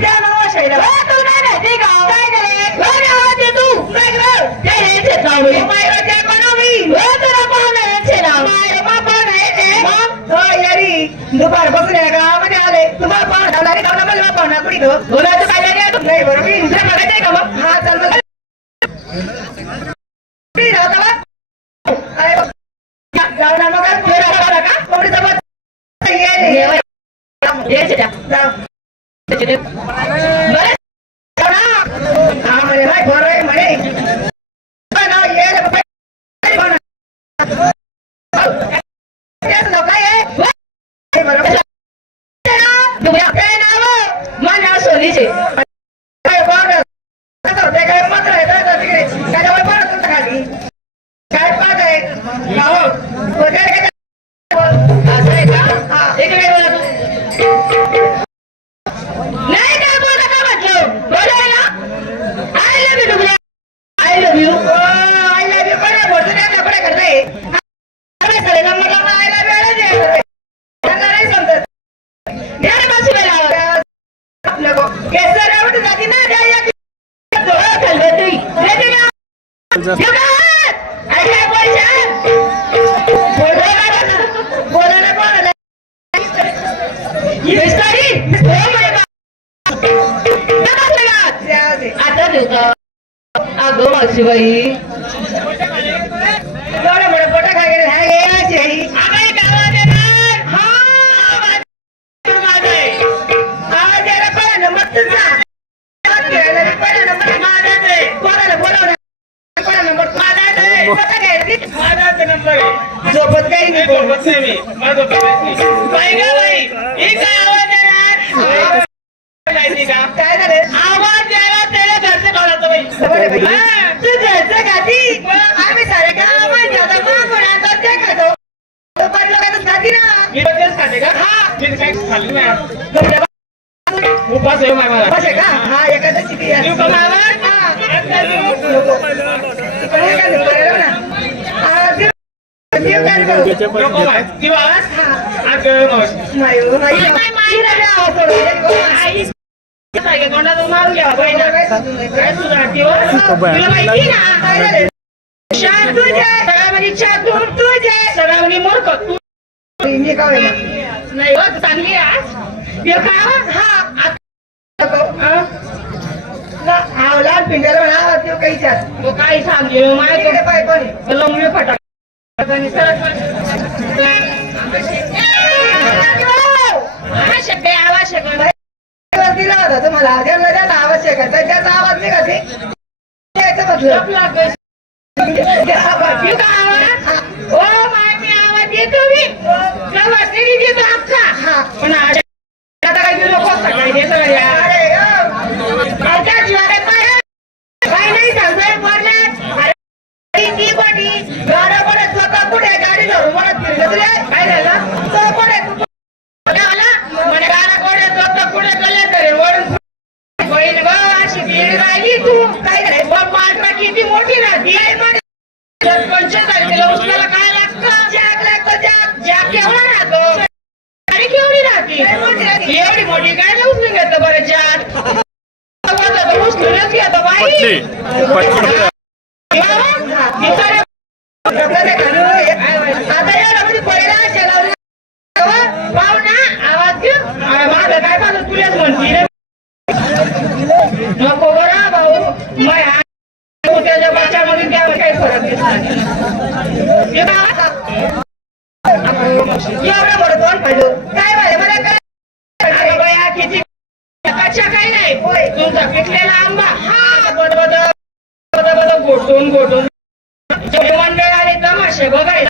त्या मावशाला हो तू नाही माहिती का काय झाले हो गावात तू काय गं ते यायचे चावडी मायरा ते बनवी हो तुला कोण यायचे ना मायरा मा कोण यायचे मग हो यारी दुपार बसून या गावामध्ये आले तुम्हाला पाहून आला रे गावाला मला पाहुणा कुठे तो बोलायचं काय नाही नाही बरोबर इंद्र बघायचंय का मग हा चल मग कुठे राहता बा? अरे बघ. जाऊ ना मग पुढे राहता का कोणी सोबत ये ये. நாம எல்லாம் குறை மழை आता अगं माझी बाई झोपत काही नाही कोण. बाई गं बाई, ही काय आवाज येणार? काय झालं आवाज यायला त्याला घरचे कळतं बाई हा, तू घरचं खाती आम्ही सारे गावात जातो मग कोण आणतात ते खातो तो पण लोकांचं खाती ना हा तुमच्या उपास आहे माय मला बस आहे का हा एखादं शिकी आहे. देऊ का? हा. नको. तिकडे चांगली आहे आज. हे काय म्हणा, आवाज देऊ काही चाल. तो काय सांगले हो, माझ्या पाय कोणी? लंगडी फटाक आवश्यक आहे आवश्यक दिला होता तुम्हाला ज्याला ज्याला आवश्यक आहे तर त्याचा आवाज निघा ते द्यायचं म्हटलं आवाज. आवाज? मी एवढी मोठी काय उचलून घेतं बरं जात उचलूनच घेतो बाई नको बरं भाऊ. मग त्याच्या बच्च्यामध्ये त्यावर काही फरक दिसणार एवढं बरं तोंड काय पाहिजे मला काय बाया, किती काही नाही. होय. तुमचा पिकलेला आंबा. हा बदबद बदबद गोटून गोटून मंडळ आणि तमाशे बघायला.